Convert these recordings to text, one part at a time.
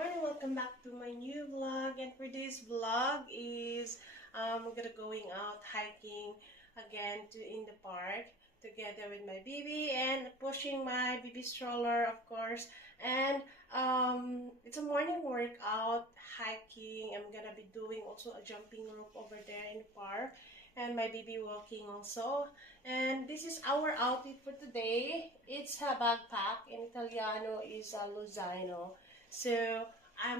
morning, welcome back to my new vlog. And for this vlog is we're gonna going out hiking again in the park together with my baby and pushing my baby stroller, of course. And it's a morning workout hiking. I'm gonna be doing also a jumping rope over there in the park, and my baby walking also. And this is our outfit for today. It's a backpack. In Italiano is a lo zaino. So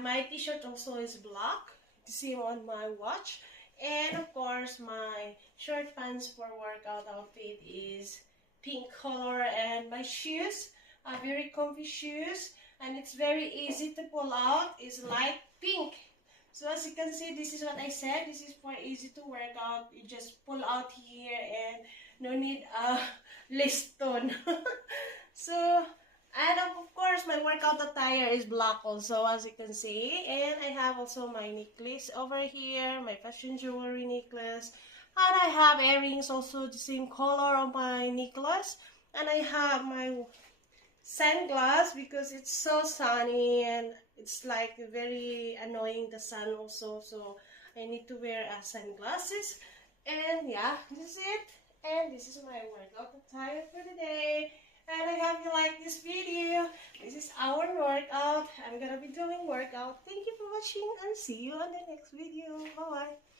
my t-shirt also is black. You see on my watch. And of course my short pants for workout outfit is pink color, and my shoes are very comfy shoes, and it's very easy to pull out. It's light pink. So as you can see, this is what I said. This is for easy to work out. You just pull out here and no need a liston. So, and of course, my workout attire is black also, as you can see. And I have also my necklace over here, my fashion jewelry necklace. And I have earrings also the same color on my necklace. And I have my sunglass because it's so sunny and it's like very annoying the sun also, so I need to wear sunglasses. And yeah, this is it, and this is my workout attire for the day. And I hope you like this video. This is our workout. I'm gonna be doing workout. Thank you for watching and see you on the next video. Bye bye.